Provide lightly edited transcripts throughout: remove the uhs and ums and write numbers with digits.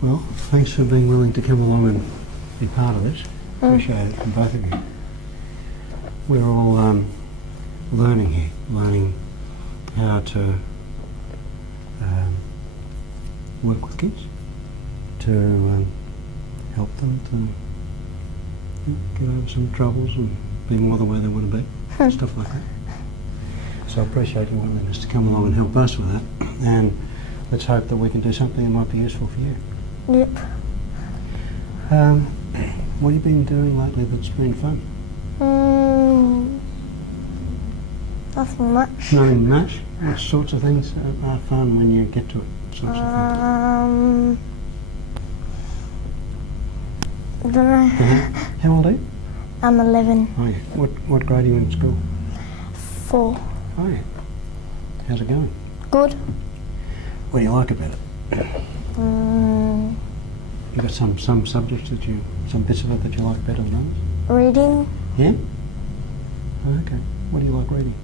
Well, thanks for being willing to come along and be part of this. Appreciate it from both of you. We're all learning here, learning how to work with kids, to help them to get over some troubles and be more the way they want to be, stuff like that. So I appreciate your willingness to come along and help us with that, and let's hope that we can do something that might be useful for you. Yep. What have you been doing lately that's been fun? Nothing much. Nothing much? What sorts of things are fun when you get to it? Sorts of things. I don't know. How old are you? I'm 11. Oh yeah. What grade are you in school? 4. Oh yeah. How's it going? Good. What do you like about it? You got some subjects that some bits of it that you like better than others? Reading. Yeah? Oh, okay. What do you like reading?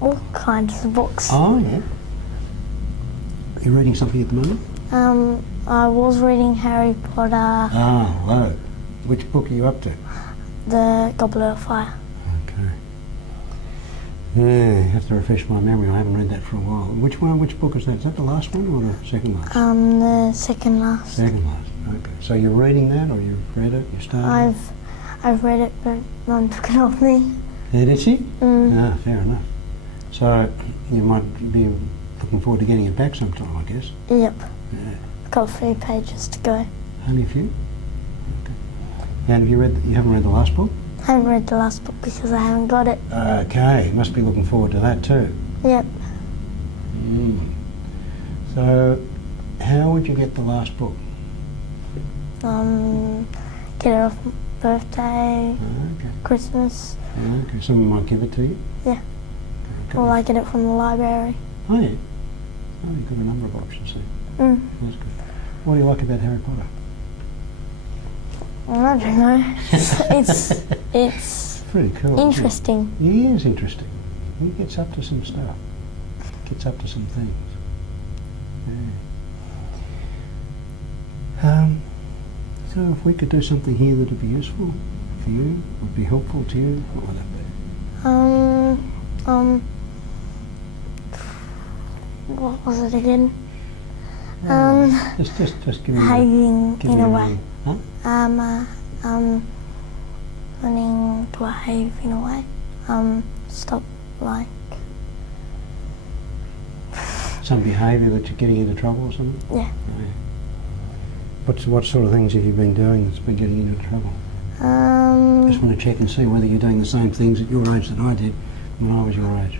All kinds of books. Oh yeah. Are you reading something at the moment? I was reading Harry Potter. Ah, hello. Which book are you up to? The Goblet of Fire. Okay. Yeah, you have to refresh my memory. I haven't read that for a while. Which book is that? Is that the last one or the second last? The second last. Second last. Okay. So you're reading that, or you've read it? You started? I've read it, but Mum took it off me. Yeah, did she? Ah, fair enough. So you might be looking forward to getting it back sometime, I guess. Yep. Yeah. Got 3 pages to go. Only a few? Okay. And have you haven't read the last book? I haven't read the last book because I haven't got it. Okay, you must be looking forward to that too. Yep. So, how would you get the last book? Get it off birthday, Okay. Christmas. Okay, someone might give it to you? Yeah. Okay. Or I get it from the library. Oh yeah. Oh, you've got a number of options there. That's good. What do you like about Harry Potter? I don't know. It's pretty cool. interesting. He is interesting. He gets up to some stuff. Gets up to some things. Yeah. So if we could do something here that would be useful for you, would be helpful to you, what would that be? What was it again? Just give me behaving in a way. Huh? Learning to behave in a way. Stop like some behaviour that you're getting into trouble or something? Yeah. Oh, yeah. What sort of things have you been doing that's been getting you into trouble? Just want to check and see whether you're doing the same things at your age that I did when I was your age.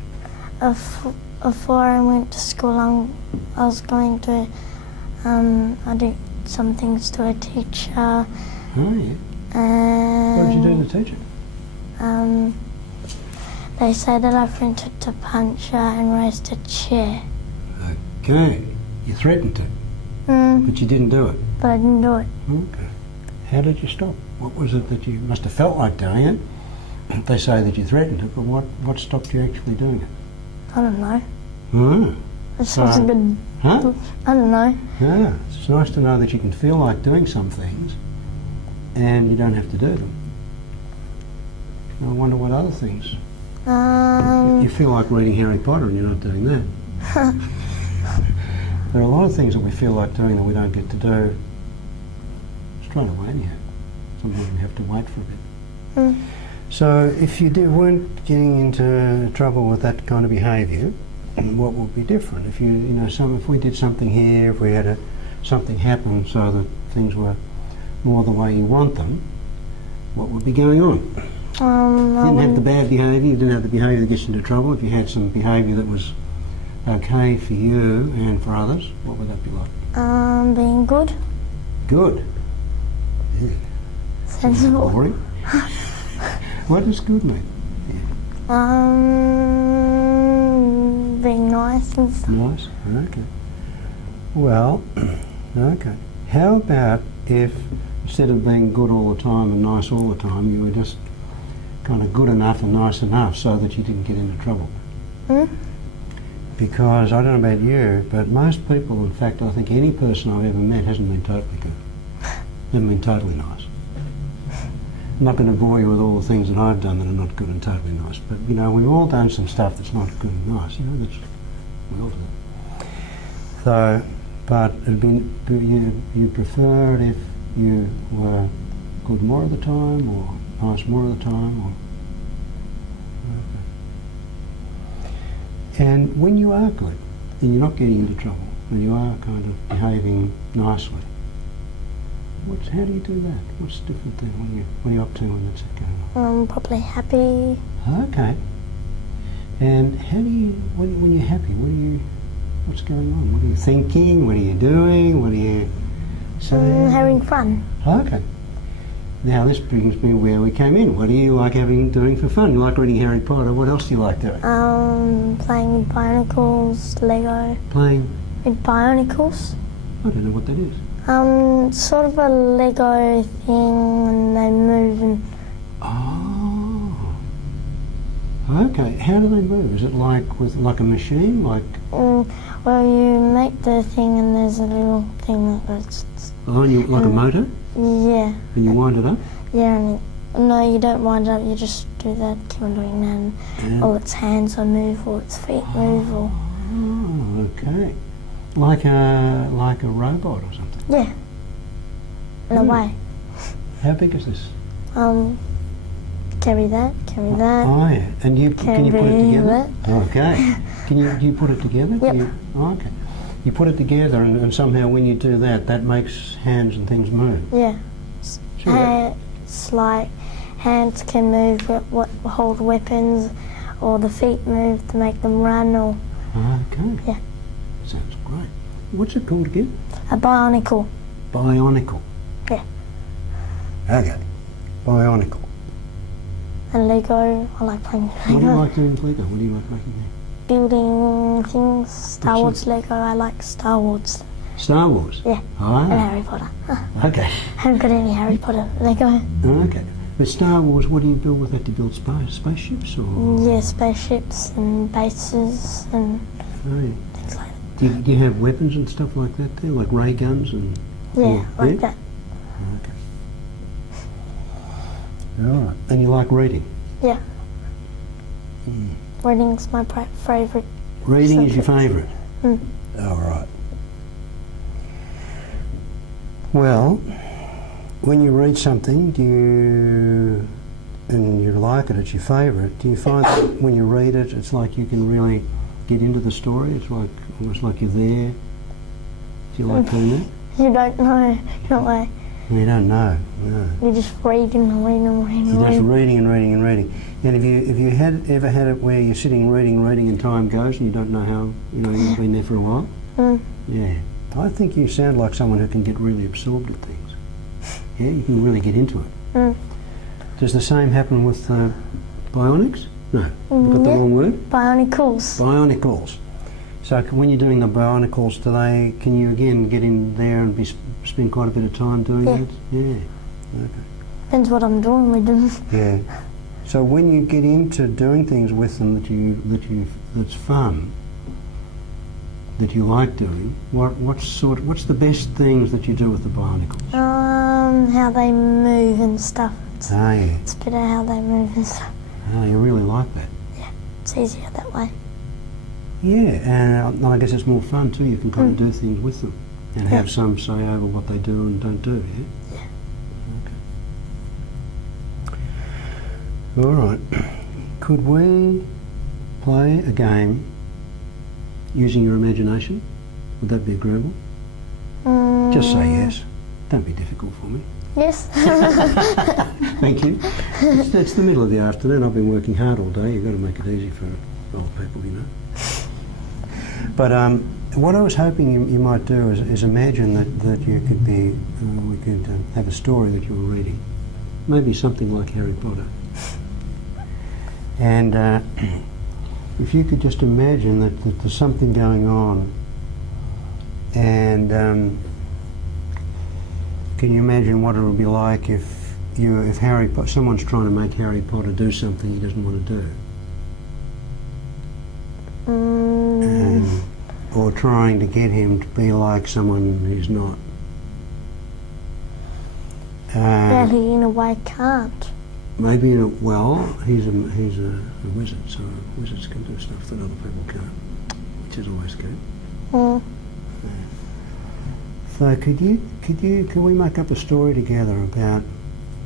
Before I went to school, I was going to I did some things to a teacher. Oh yeah. And what did you do to the teacher? They said that I threatened to punch her and raised a chair. Okay. You threatened it, but you didn't do it. But I didn't do it. Okay. How did you stop? What was it that you must have felt like doing it? They say that you threatened it, but what stopped you actually doing it? I don't know. Oh. It sounds good. Huh? I don't know. Yeah. It's nice to know that you can feel like doing some things and you don't have to do them. I wonder what other things. You feel like reading Harry Potter and you're not doing that. There are a lot of things that we feel like doing that we don't get to do straight away anyhow. Sometimes we have to wait for a bit. So if you weren't getting into trouble with that kind of behaviour, what would be different? If if we did something here, if we had something happen so that things were more the way you want them, what would be going on? You didn't have the bad behaviour, you didn't have the behaviour that gets you into trouble. If you had some behaviour that was okay for you and for others, what would that be like? Being good. Good? Yeah. Sensible. Boring. What does good mean? Yeah. Being nice and stuff. Nice? Okay. Well, okay. How about if instead of being good all the time and nice all the time, you were just kind of good enough and nice enough so that you didn't get into trouble? Because I don't know about you, but most people, in fact, I think any person I've ever met hasn't been totally good. Hasn't been totally nice. I'm not going to bore you with all the things that I've done that are not good and totally nice, but you know, we've all done some stuff that's not good and nice. You know, that's we all do. So, but it'd be, you prefer it if you were good more of the time, or nice more of the time, or. And when you are good, and you're not getting into trouble, and you are kind of behaving nicely, how do you do that? What's different then? What are you up to when that's going on? Probably happy. Okay. And how do you, when you're happy, what's going on? What are you thinking? What are you doing? What are you saying? Having fun. Okay. Now this brings me where we came in. What do you like doing for fun? You like reading Harry Potter. What else do you like doing? Playing with Bionicles, Lego. Playing? With Bionicles. I don't know what that is. Sort of a Lego thing, and they move and... Oh. Okay. How do they move? Is it like a machine? Like? Well, you make the thing, and there's a little thing that goes... Oh, and you, like a motor? Yeah. And you wind it up? Yeah, and no, you don't wind it up, you just do that, keep on doing that, and all its hands will move, or its feet move, or... Oh, okay. Like a robot or something? Yeah. In a way. How big is this? Carry that. Oh, yeah. And can you put it together? Okay. Do you put it together? Yep. Okay. You put it together, and somehow when you do that, that makes hands and things move. Yeah. Sure. It's like hands can move, hold weapons, or the feet move to make them run, or... Okay. Yeah. Sounds great. What's it called again? A Bionicle. Bionicle. Yeah. Okay. Bionicle. And Lego, I like playing Lego. What do you like doing with Lego? What do you like making there? Building things, Star Wars Lego, I like Star Wars. Star Wars? Yeah. Oh. And Harry Potter. Okay. I haven't got any Harry Potter Lego. Okay. But Star Wars, what do you build with that? Do you build spaceships or? Yeah, spaceships and bases and things like that. Do you have weapons and stuff like that there, like ray guns and? Yeah, like that. Okay. All right. And you like reading? Yeah. Reading's my favourite. Reading is your favourite? Mm. All right. Well, when you read something, and you like it, it's your favourite, do you find that when you read it, it's like you can really get into the story? It's like almost like you're there? Do you like doing that? You don't know, don't they? You don't know, no. You're just reading and reading and reading. You're just reading and reading and reading. And have you ever had it where you're sitting reading and time goes and you don't know how, you've been there for a while? Yeah. I think you sound like someone who can get really absorbed at things. Yeah, you can really get into it. Does the same happen with bionics? No, I've got the wrong word. Bionicles. Bionicles. So when you're doing the bionicles, can you again get in there and spend quite a bit of time doing it? Yeah. Okay. Depends what I'm doing with them. Yeah. So when you get into doing things with them that's fun, that you like doing, what's the best things that you do with the bionicles? How they move and stuff. Yeah. It's better how they move and stuff. Oh, you really like that? Yeah, it's easier that way. Yeah, and I guess it's more fun too. You can kind of do things with them and have some say over what they do and don't do, yeah? Okay. All right. Could we play a game using your imagination? Would that be agreeable? Just say yes. Don't be difficult for me. Yes. Thank you. It's the middle of the afternoon. I've been working hard all day. You've got to make it easy for old people, But what I was hoping you might do is imagine that you could be, we could have a story that you were reading. Maybe something like Harry Potter. And if you could just imagine that there's something going on, and can you imagine what it would be like if someone's trying to make Harry Potter do something he doesn't want to do? or trying to get him to be like someone who's not? Well, he in a way can't. Maybe well, he's a wizard, so wizards can do stuff that other people can't, which is always good. Mm. So can we make up a story together about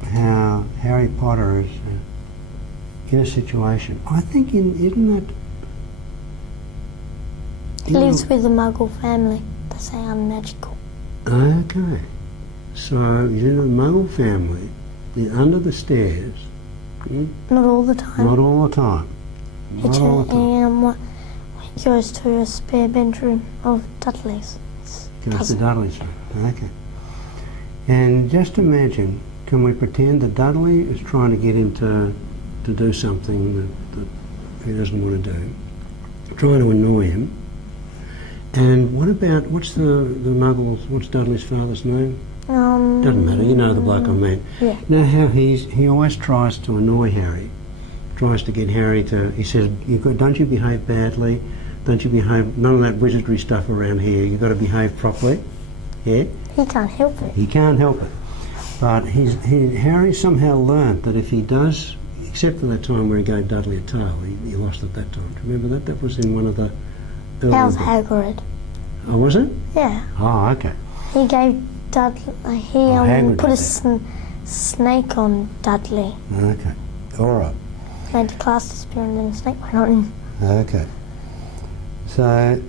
how Harry Potter is in a situation? I think isn't that? He lives with a Muggle family. They say I'm magical. Okay, so he's in a Muggle family. They're under the stairs. Not all the time. Not all the time. Not all the time. He goes to a spare bedroom of Dudley's. Goes to Dudley's room. Okay. And just imagine, can we pretend that Dudley is trying to get him to do something that he doesn't want to do, trying to annoy him. And what's what's Dudley's father's name? Doesn't matter, you know the bloke I mean. Yeah. You know how he always tries to annoy Harry, tries to get Harry to, he says, don't you behave badly, don't you behave, none of that wizardry stuff around here, you've got to behave properly. Yeah? He can't help it. He can't help it. But Harry somehow learnt that if he does, except for that time where he gave Dudley a tail, he lost at that time. Do you remember that? That was in one of the early That was books. Hagrid. Oh, was it? Yeah. Oh, okay. He gave Dudley, Hagrid put a did snake on Dudley. Okay. All right. Made the class disappear and then the snake went on him. Okay. So,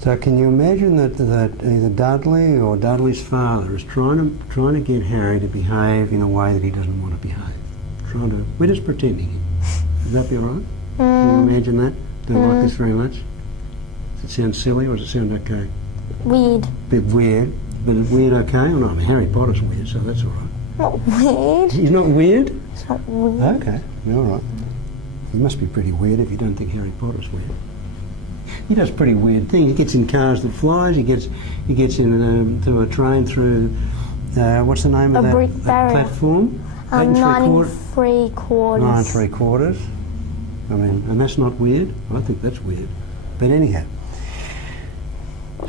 so can you imagine that either Dudley or Dudley's father is trying to get Harry to behave in a way that he doesn't want to behave? We're just pretending. Would that be all right? Can you imagine that? Don't like this very much? Does it sound silly or does it sound okay? Weird. Bit weird, but is weird okay or not? I mean, Harry Potter's weird, so that's all right. Not weird. He's not weird? It's not weird. Okay, all right. He must be pretty weird if you don't think Harry Potter's weird. He does pretty weird things. He gets in cars that flies. He gets in to a train through what's the name of brick that barrier. platform? 9 3/4. 9 3/4. I mean, and that's not weird. I think that's weird. But anyhow,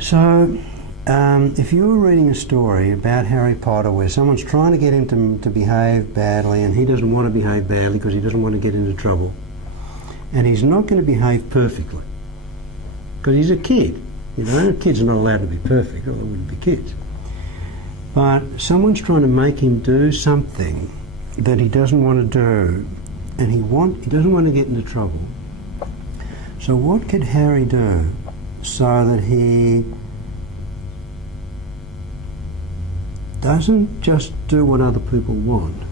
so if you were reading a story about Harry Potter where someone's trying to get him to behave badly and he doesn't want to behave badly because he doesn't want to get into trouble, and he's not going to behave perfectly because he's a kid, you know, kids are not allowed to be perfect or they wouldn't be kids. But someone's trying to make him do something that he doesn't want to do, and he doesn't want to get into trouble. So what could Harry do so that he doesn't just do what other people want,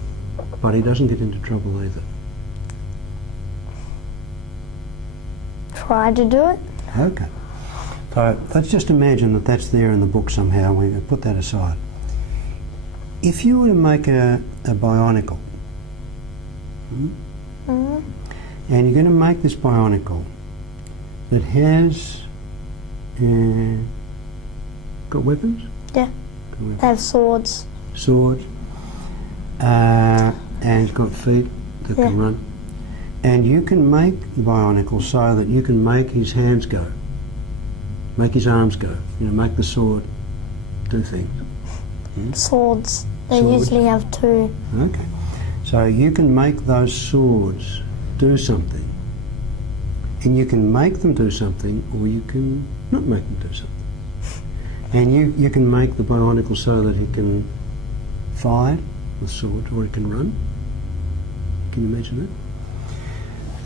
but he doesn't get into trouble either? Try to do it. Okay. So let's just imagine that that's there in the book somehow. We can put that aside. If you were to make a bionicle, and you're going to make this bionicle that has got weapons? Yeah. Got weapons. They have swords. Swords. And it's got feet that can run. And you can make the bionicle so that you can make his hands go, make his arms go, you know, make the sword do things. Swords. They Swords. usually have 2. Okay. So you can make those swords do something. And you can make them do something, or you can not make them do something. And you can make the bionicle so that he can fight with swords, or he can run. Can you imagine that?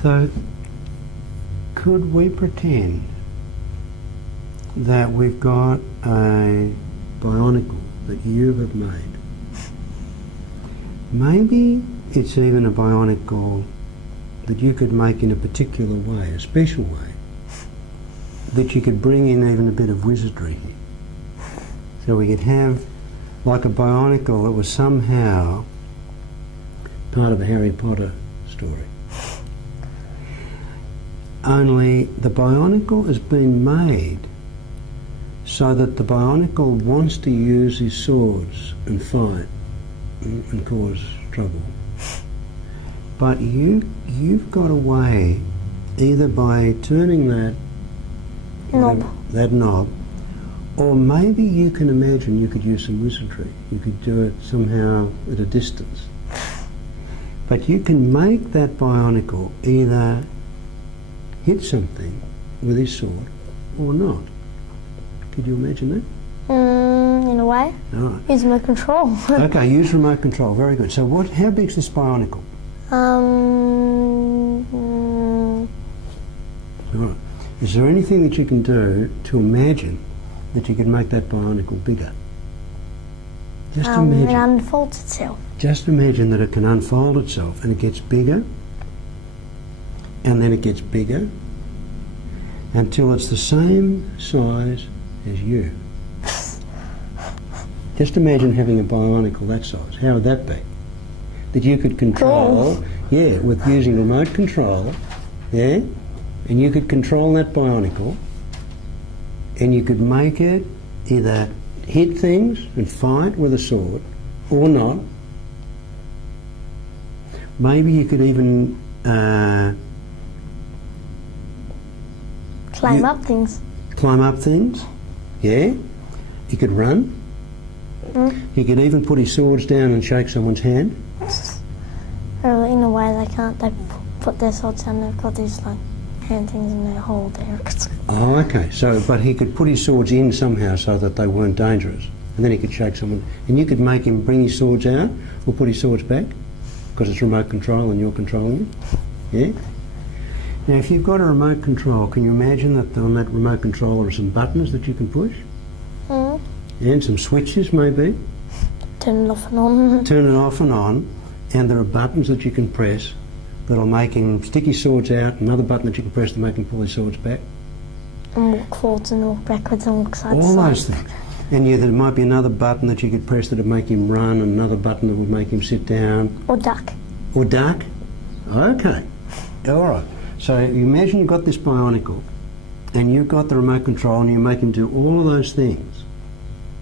So, could we pretend that we've got a bionicle that you have made? Maybe it's even a bionicle that you could make in a particular way, a special way, that you could bring in even a bit of wizardry here. So we could have like a bionicle that was somehow part of a Harry Potter story. Only the bionicle has been made so that the bionicle wants to use his swords and fight and cause trouble. But you've got a way, either by turning that Knob. That knob. Or maybe you can imagine you could use some wizardry. You could do it somehow at a distance. But you can make that Bionicle either hit something with his sword or not. Could you imagine that? In a way. All right. Use remote control. Okay, use remote control. Very good. So how big's this Bionicle? All right. Is there anything that you can do to imagine that you can make that Bionicle bigger? Just imagine. It unfolds itself. Just imagine that it can unfold itself and it gets bigger and then it gets bigger until it's the same size as you. Just imagine having a Bionicle that size. How would that be? That you could control, Cool. yeah, with using remote control, yeah, and you could control that Bionicle and you could make it either hit things and fight with a sword or not. Maybe you could even Climb up things. Climb up things, yeah. He could run. He could even put his swords down and shake someone's hand. Or in a way they can't. They put their swords down. They've got these like hand things and they hold there. Oh, okay. So, but he could put his swords in somehow so that they weren't dangerous, and then he could shake someone. And you could make him bring his swords out or put his swords back because it's remote control and you're controlling it. Yeah. Now, if you've got a remote control, can you imagine that on that remote control are some buttons that you can push? And some switches, maybe. Turn it off and on. Turn it off and on, and there are buttons that you can press that'll make him stick his swords out, another button that you can press to make him pull his swords back. And walk forwards and walk backwards and walk side to All side. those things. And yeah, there might be another button that you could press that would make him run, and another button that would make him sit down. Or duck. Or duck. Okay. All right. So you imagine you've got this Bionicle, and you've got the remote control, and you make him do all of those things.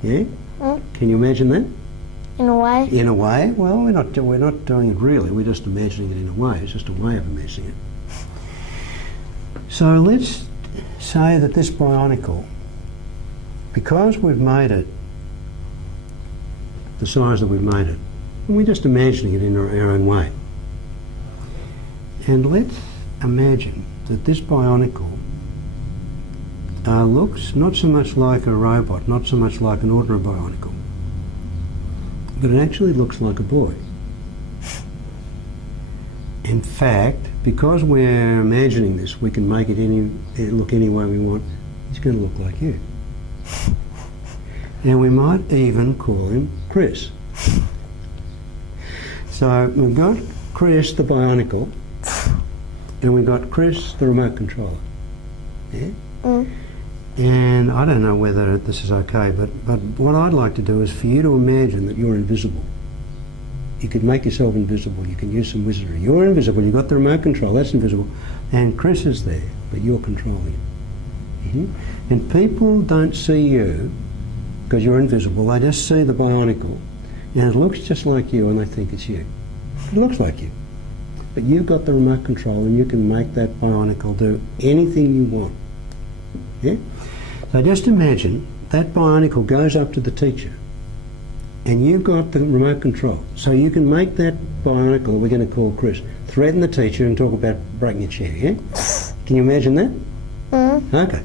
Yeah? Can you imagine that? In a way. In a way. Well, we're not doing it really. We're just imagining it in a way. It's just a way of imagining it. So let's say that this Bionicle, because we've made it the size that we've made it, and we're just imagining it in our own way. And let's imagine that this Bionicle looks not so much like a robot, not so much like an ordinary Bionicle, but it actually looks like a boy. In fact, because we're imagining this, we can make it look any way we want. It's going to look like you. And we might even call him Chris. So we've got Chris the Bionicle, and we've got Chris the remote controller. Yeah? And I don't know whether this is okay, but what I'd like to do is for you to imagine that you're invisible. You could make yourself invisible. You can use some wizardry. You're invisible. You've got the remote control. That's invisible. And Chris is there, but you're controlling it. And people don't see you because you're invisible. They just see the Bionicle, and it looks just like you, and they think it's you. It looks like you. But you've got the remote control, and you can make that Bionicle do anything you want. Yeah? So just imagine that Bionicle goes up to the teacher and you've got the remote control. So you can make that Bionicle, we're going to call Chris, threaten the teacher and talk about breaking a chair, yeah? Can you imagine that? Okay.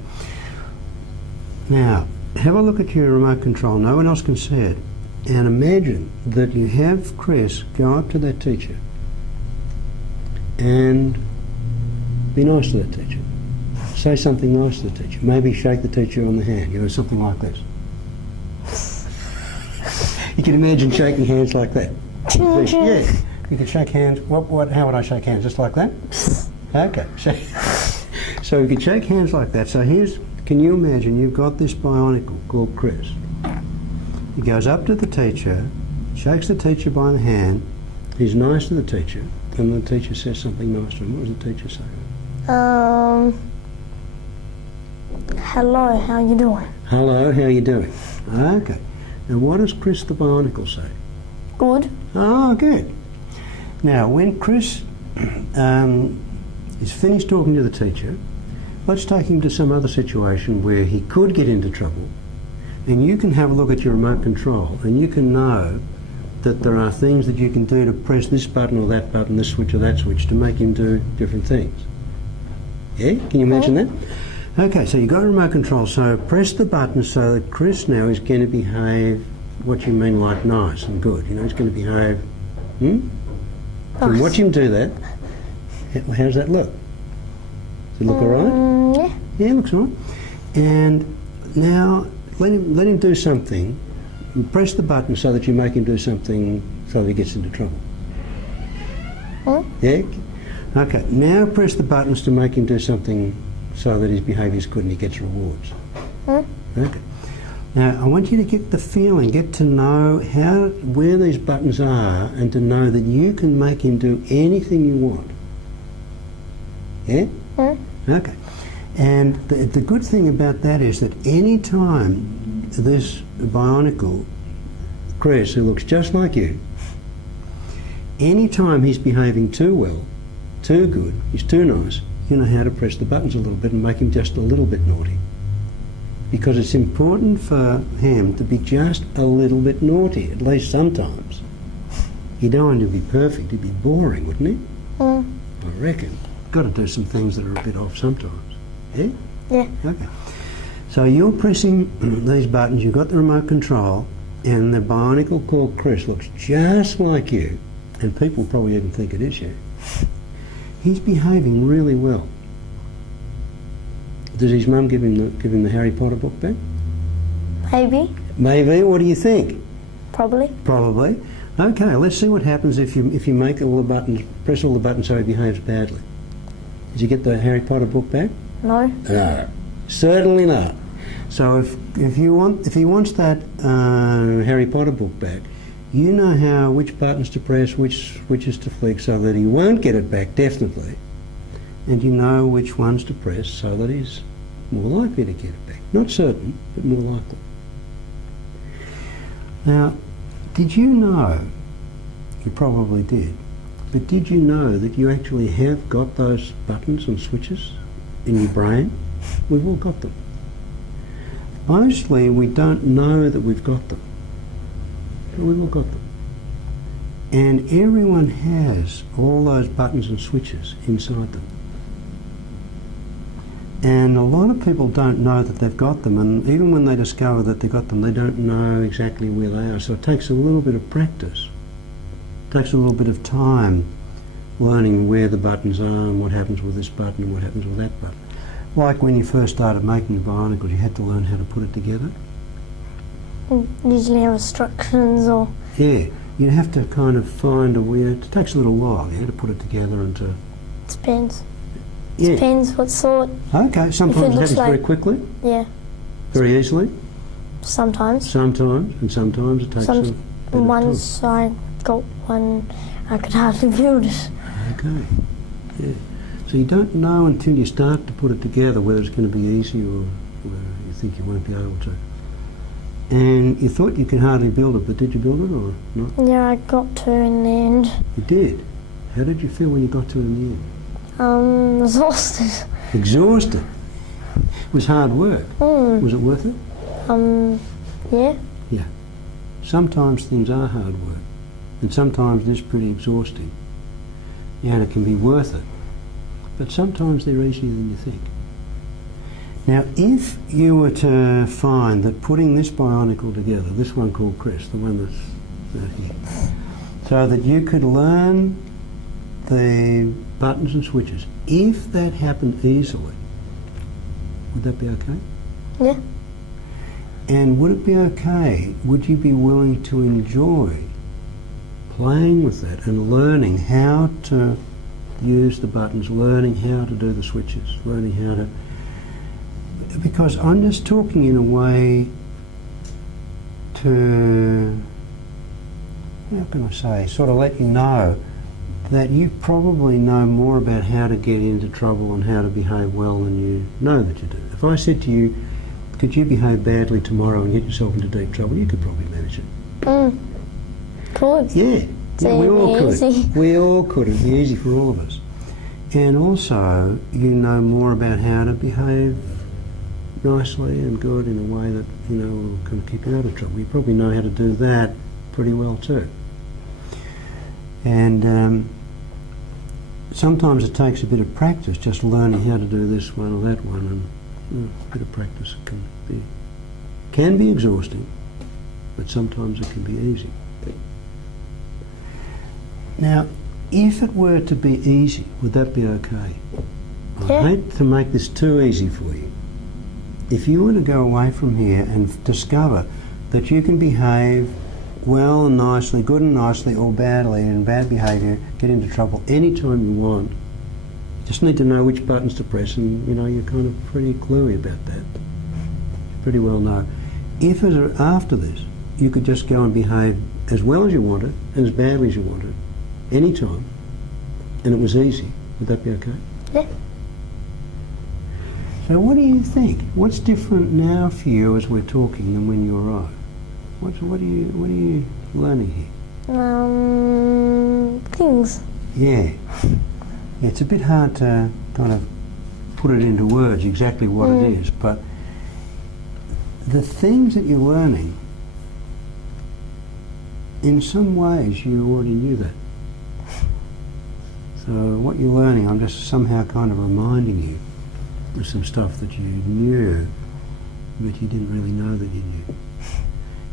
Now, have a look at your remote control. No one else can see it. And imagine that you have Chris go up to that teacher and be nice to that teacher. Say something nice to the teacher. Maybe shake the teacher on the hand, something like this. You can imagine shaking hands like that. Yeah, you could shake hands. How would I shake hands? Just like that? Okay. So you could shake hands like that. So can you imagine you've got this Bionicle called Chris. He goes up to the teacher, shakes the teacher by the hand, he's nice to the teacher, and the teacher says something nice to him. What does the teacher say? Hello, how you doing? Hello, how you doing? Okay. Now what does Chris the Bionicle say? Good. Oh, good. Now when Chris is finished talking to the teacher, let's take him to some other situation where he could get into trouble, and you can have a look at your remote control and you can know that there are things that you can do to press this button or that button, this switch or that switch, to make him do different things. Yeah? Can you imagine that? Okay, so you've got a remote control, so press the button so that Chris now is going to behave what you mean like nice and good. You know, he's going to behave... So watch him do that. How does that look? Does it look all right? Yeah. Yeah, it looks all right. And now let him do something. Press the button so that you make him do something so that he gets into trouble. Yeah? Okay, now press the buttons to make him do something so that his behaviour's good and he gets rewards. Okay. Now I want you to get the feeling, get to know where these buttons are, and to know that you can make him do anything you want. Yeah? Okay. And the good thing about that is that any time this bionicle, Chris, who looks just like you, any time he's behaving too well, too good, he's too nice, you know how to press the buttons a little bit and make him just a little bit naughty. Because it's important for him to be just a little bit naughty, at least sometimes. You don't want him to be perfect, he'd be boring, wouldn't he? I reckon. Got to do some things that are a bit off sometimes. Yeah? Yeah. Okay. So you're pressing these buttons, you've got the remote control, and the bionicle called Chris looks just like you, and people probably even think it is you. He's behaving really well. Does his mum give him the Harry Potter book back? Maybe. Maybe. What do you think? Probably. Probably. Okay, let's see what happens if you make all the buttons, press all the buttons so he behaves badly. Did you get the Harry Potter book back? No. No. Certainly not. So if he wants that Harry Potter book back, you know which buttons to press, which switches to flick, so that he won't get it back, definitely. And you know which ones to press so that he's more likely to get it back. Not certain, but more likely. Now, did you know, you probably did, but did you know that you actually have got those buttons and switches in your brain? We've all got them. Mostly we don't know that we've got them, but we've all got them. And everyone has all those buttons and switches inside them. And a lot of people don't know that they've got them, and even when they discover that they've got them, they don't know exactly where they are. So it takes a little bit of practice. It takes a little bit of time learning where the buttons are and what happens with this button and what happens with that button. Like when you first started making the Bionicles, you had to learn how to put it together. Usually have instructions or... Yeah, you have to kind of find a way. It takes a little while, yeah, to put it together and to... Depends. Yeah. Depends what sort. Okay, sometimes it happens very quickly. Yeah. Very easily. Sometimes. Sometimes, and sometimes it takes a bit of time. Once I got one, I could hardly build it. Okay, yeah. So you don't know until you start to put it together whether it's going to be easy or whether you think you won't be able to. And you thought you could hardly build it, but did you build it or not? Yeah, I got to in the end. You did? How did you feel when you got to it in the end? Exhausted. Exhausted? It was hard work. Was it worth it? Yeah. Yeah. Sometimes things are hard work, and sometimes it is pretty exhausting. Yeah, and it can be worth it. But sometimes they're easier than you think. Now, if you were to find that putting this Bionicle together, this one called Chris, the one that's here, so that you could learn the buttons and switches, if that happened easily, would that be okay? Yeah. And would it be okay, would you be willing to enjoy playing with that and learning how to use the buttons, learning how to do the switches, learning how to... Because I'm just talking in a way to, how can I say, sort of let you know that you probably know more about how to get into trouble and how to behave well than you know that you do. If I said to you, could you behave badly tomorrow and get yourself into deep trouble, you could probably manage it. Could. Yeah. Yeah, we all could. Easy. We all could. It'd be easy for all of us. And also, you know more about how to behave nicely and good in a way that, you know, will kind of keep you out of trouble. You probably know how to do that pretty well too. And sometimes it takes a bit of practice, just learning how to do this one or that one, and a bit of practice can be exhausting, but sometimes it can be easy. Now, if it were to be easy, would that be okay? Yeah. I hate to make this too easy for you. If you were to go away from here and discover that you can behave well and nicely, good and nicely, or badly, and bad behaviour, get into trouble anytime you want, you just need to know which buttons to press, and you know, you're kind of pretty cluey about that. You pretty well know. If after this you could just go and behave as well as you wanted and as badly as you wanted, anytime, and it was easy, would that be okay? Yeah. So what do you think? What's different now for you as we're talking than when you arrived? What are you learning here? Things. Yeah. It's a bit hard to kind of put it into words exactly what it is, but the things that you're learning, in some ways you already knew that. So what you're learning, I'm just somehow kind of reminding you of some stuff that you knew, but you didn't really know that you knew.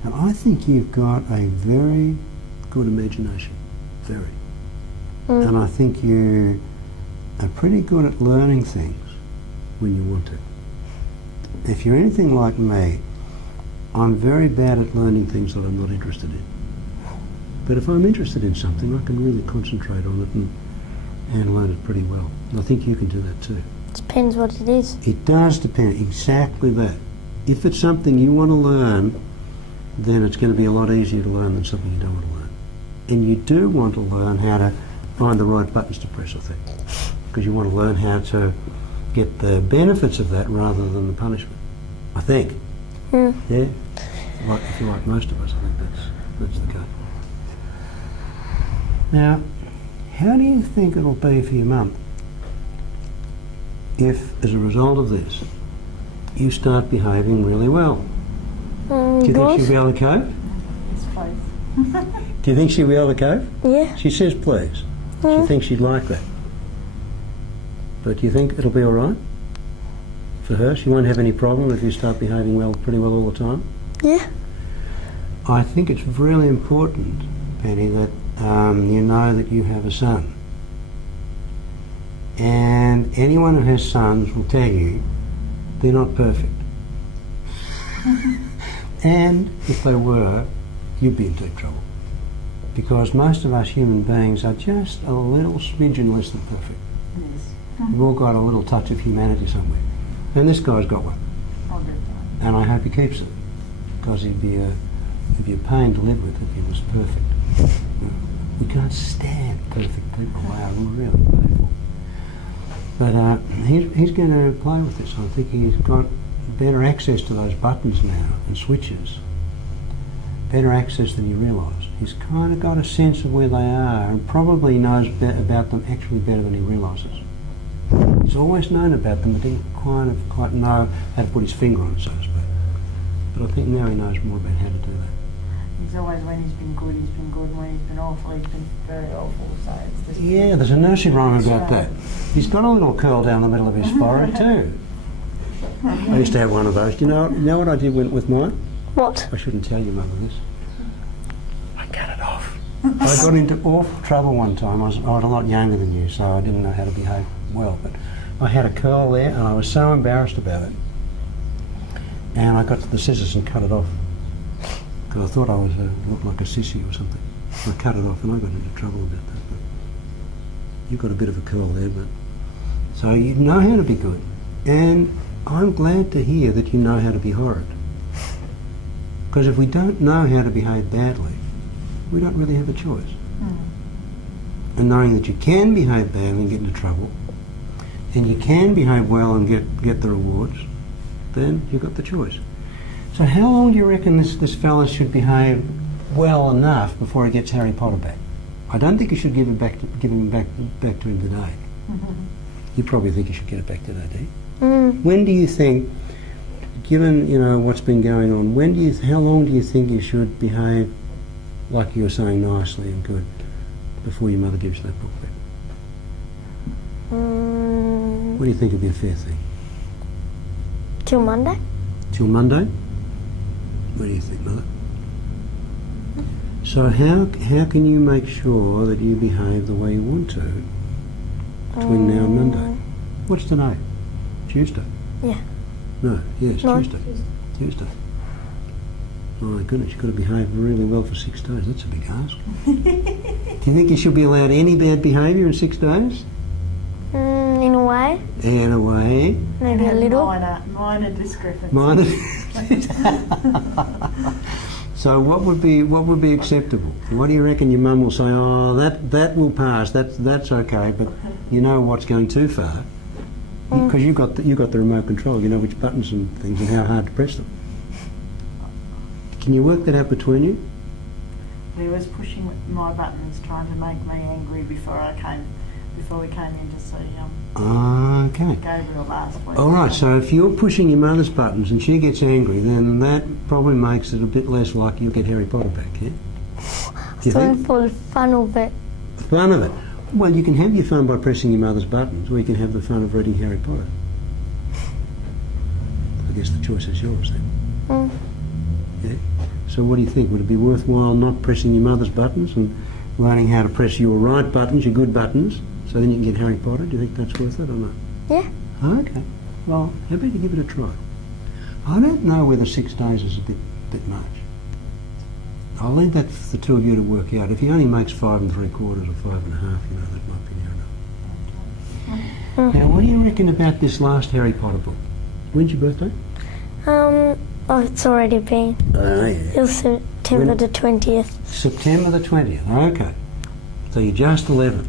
Now, I think you've got a very good imagination, very. And I think you are pretty good at learning things when you want to. If you're anything like me, I'm very bad at learning things that I'm not interested in. But if I'm interested in something, I can really concentrate on it and learn it pretty well. And I think you can do that too. Depends what it is. It does depend, exactly that. If it's something you want to learn, then it's going to be a lot easier to learn than something you don't want to learn. And you do want to learn how to find the right buttons to press, I think, because you want to learn how to get the benefits of that rather than the punishment, I think. Yeah? If you're like most of us, I think that's the case. Now, how do you think it'll be for your mum if, as a result of this, you start behaving really well? Do you think she'll be able to cope? Yes, please. Do you think she'll be able to cope? Yeah. She says please. She thinks she'd like that. But do you think it'll be all right for her? She won't have any problem if you start behaving well, pretty well all the time? Yeah. I think it's really important, Penny, that you know that you have a son. And anyone who has sons will tell you they're not perfect. And if they were, you'd be in deep trouble. Because most of us human beings are just a little smidgen less than perfect. Yes. We've all got a little touch of humanity somewhere. And this guy's got one. I'll do that. And I hope he keeps it. Because he'd be a pain to live with if he was perfect. We can't stand perfect people. They are really painful. But he's going to play with this. I think he's got better access to those buttons now and switches. Better access than you realise. He's kind of got a sense of where they are and probably knows about them actually better than he realises. He's always known about them, but didn't quite know how to put his finger on it, so to speak. But I think now he knows more about how to do that. He's always, when he's been good, and when he's been awful, he's been very awful. So it's just Yeah, there's a nursery rhyme about that. He's got a little curl down the middle of his forehead too. I used to have one of those. Do you know what I did with mine? What? I shouldn't tell you, Mother, this. I cut it off. I got into awful trouble one time. I was a lot younger than you, so I didn't know how to behave well. But I had a curl there, and I was so embarrassed about it. And I got to the scissors and cut it off. Because I thought I was looked like a sissy or something. I cut it off, and I got into trouble about that. But you've got a bit of a curl there, but so you know how to be good. And I'm glad to hear that you know how to be horrid. Because if we don't know how to behave badly, we don't really have a choice. And knowing that you can behave badly and get into trouble, and you can behave well and get the rewards, then you've got the choice. So how long do you reckon this fella should behave well enough before he gets Harry Potter back? I don't think you should give him back to him today. You probably think you should get it back today, do you? Mm. When do you think, given what's been going on, how long do you think you should behave like you were saying, nicely and good, before your mother gives you that book back? What do you think would be a fair thing? Till Monday? Till Monday? What do you think, Mother? So how can you make sure that you behave the way you want to between now and Monday? What's today? Tuesday? Yeah. No, yes, No. Tuesday. Oh my goodness, you've got to behave really well for 6 days. That's a big ask. Do you think you should be allowed any bad behaviour in 6 days? In a way. In a way. Maybe a little. Minor discrepancy. Minor. So what would be acceptable? What do you reckon your mum will say? Oh, that will pass. That's okay. But you know what's going too far, because you got the remote control. You know which buttons and things and how hard to press them. Can you work that out between you? He was pushing my buttons, trying to make me angry before we came in to see Okay. Gabriel last week. All right. So if you're pushing your mother's buttons and she gets angry, then that probably makes it a bit less likely you'll get Harry Potter back. Yeah. Do you think? For the fun of it. Fun of it. Well, you can have your fun by pressing your mother's buttons, or you can have the fun of reading Harry Potter. I guess the choice is yours then. Yeah. So what do you think? Would it be worthwhile not pressing your mother's buttons and learning how to press your right buttons, your good buttons, so then you can get Harry Potter? Do you think that's worth it or not? Yeah. Okay. Well, how about you give it a try? I don't know whether 6 days is a bit much. I'll leave that for the two of you to work out. If he only makes 5 3/4 or 5 1/2, that might be near enough. Now, what do you reckon about this last Harry Potter book? When's your birthday? Oh, it's already been. Oh, yeah. It was September the 20th. September the 20th, okay. So you're just 11.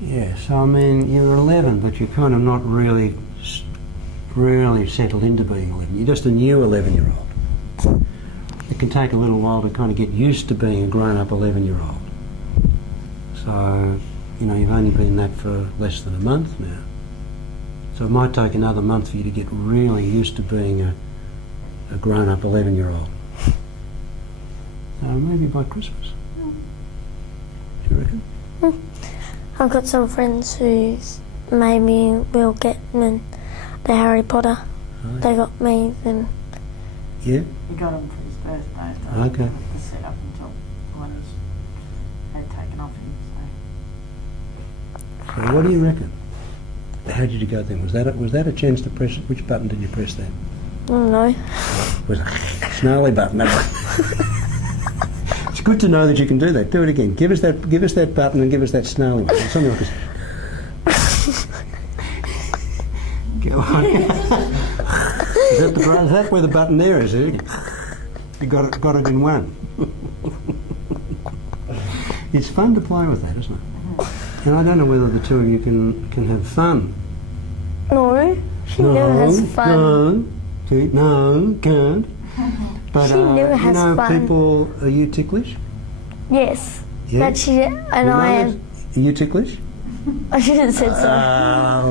Yes, I mean, you're 11, but you're kind of not really settled into being 11. You're just a new 11-year-old. It can take a little while to kind of get used to being a grown-up 11-year-old. So, you've only been that for less than a month now. So it might take another month for you to get really used to being a grown-up 11-year-old. So maybe by Christmas. Do you reckon? I've got some friends who maybe will get me the Harry Potter. Right. They got me them. Yeah? He got him for his birthday. So Okay. to set up until when he had taken off him. So what do you reckon? How did you go then? Was that a chance to press? Which button did you press then? I don't know. It was a snarly button. It's good to know that you can do that. Do it again. Give us that button and give us that snarly one. Something like this. Go on. Is that where the button there is? You got it in one. It's fun to play with that, isn't it? And I don't know whether the two of you can have fun. No, she never has fun. No, can't. But She never has fun. People, are you ticklish? Yes. Yeah. But she and I am. Are you ticklish? I shouldn't have said so.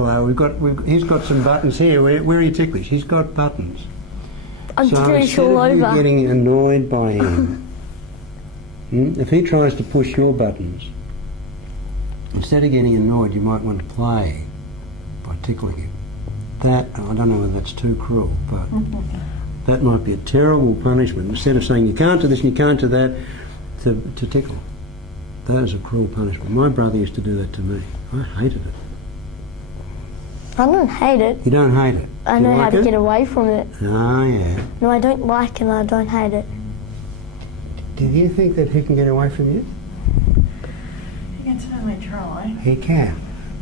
Well, he's got some buttons here. Where are you ticklish? He's got buttons. I'm So ticklish instead all of you over. getting annoyed by him, if he tries to push your buttons, instead of getting annoyed, you might want to play by tickling him. That, I don't know whether that's too cruel, but that might be a terrible punishment. Instead of saying you can't do this and you can't do that, to tickle. That is a cruel punishment. My brother used to do that to me. I hated it. I don't hate it. You don't hate it? I Do you know how like to it? get away from it. Oh, yeah. No, I don't like it and I don't hate it. Do you think that he can get away from you? You can certainly try. He can.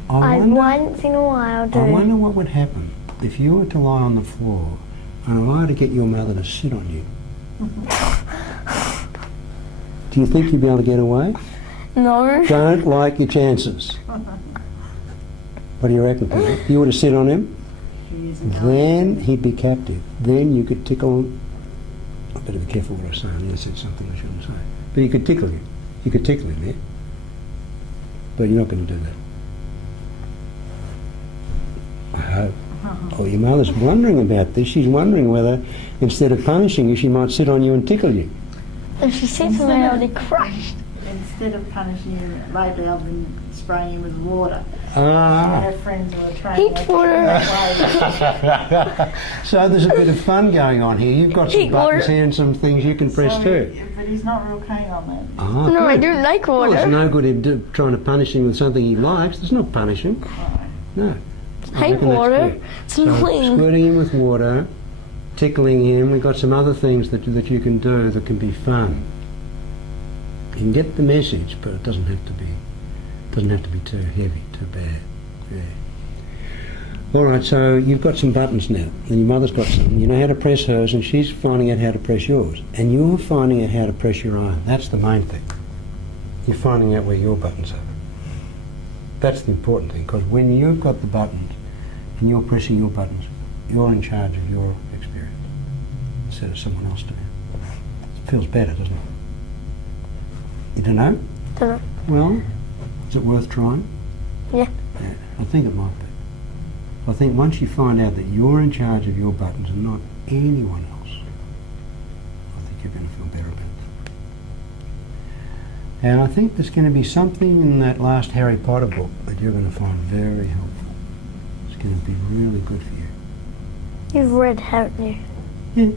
I wonder- once in a while do. I wonder what would happen if you were to lie on the floor and I were to get your mother to sit on you. Do you think you'd be able to get away? No. Don't like your chances. What do you reckon, Peter? If you were to sit on him, He is then he'd be captive. Then you could tickle him. I better be careful what I say. I nearly said something I shouldn't say. But you could tickle him. You could tickle him, yeah? But you're not going to do that. hope. Oh, your mother's wondering about this. She's wondering whether, instead of punishing you, she might sit on you and tickle you. If she sits on me, I'll be crushed. Instead of punishing you, lately I've been spraying you with water. I Ah. have friends who are training. Heat water. So there's a bit of fun going on here. You've got some Heat buttons water. here and some things you can press too. But he's not real keen on that. Ah, No, I good. don't like Well, it's water. no good in trying to punish him with something he likes. There's no punishing. No. I Hate reckon that's water. good. It's So annoying. squirting him with water, tickling him. We've got some other things that you can do that can be fun. You can get the message, but it doesn't have to be too heavy, too bad. Yeah. All right, so you've got some buttons now, and your mother's got some. You know how to press hers, and she's finding out how to press yours, and you're finding out how to press your own. That's the main thing. You're finding out where your buttons are. That's the important thing, because when you've got the buttons and you're pressing your buttons, you're in charge of your experience instead of someone else doing it. It feels better, doesn't it? You don't know? Dunno. Well, is it worth trying? Yeah. Yeah, I think it might be. I think once you find out that you're in charge of your buttons and not anyone else, I think you're going to feel better about it. And I think there's going to be something in that last Harry Potter book that you're going to find very helpful. It's going to be really good for you. You've read, haven't you? Yeah.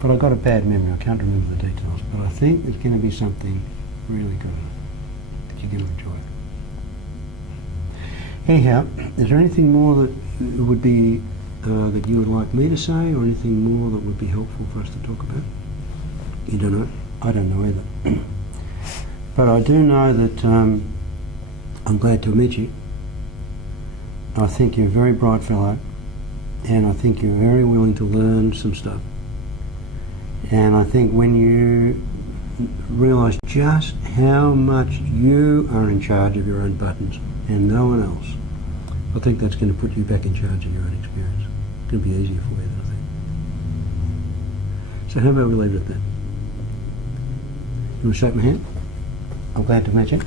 But I've got a bad memory. I can't remember the details. But I think there's going to be something really good in it that you're going to enjoy. Anyhow, is there anything more that would be that you would like me to say, or anything more that would be helpful for us to talk about? You don't know? I don't know either. But I do know that I'm glad to meet you. I think you're a very bright fellow, and I think you're very willing to learn some stuff. And I think when you realise just how much you are in charge of your own buttons and no one else, I think that's going to put you back in charge of your own experience. It's going to be easier for you, I think. So how about we leave it at that? You want to shake my hand? I'm glad to meet you.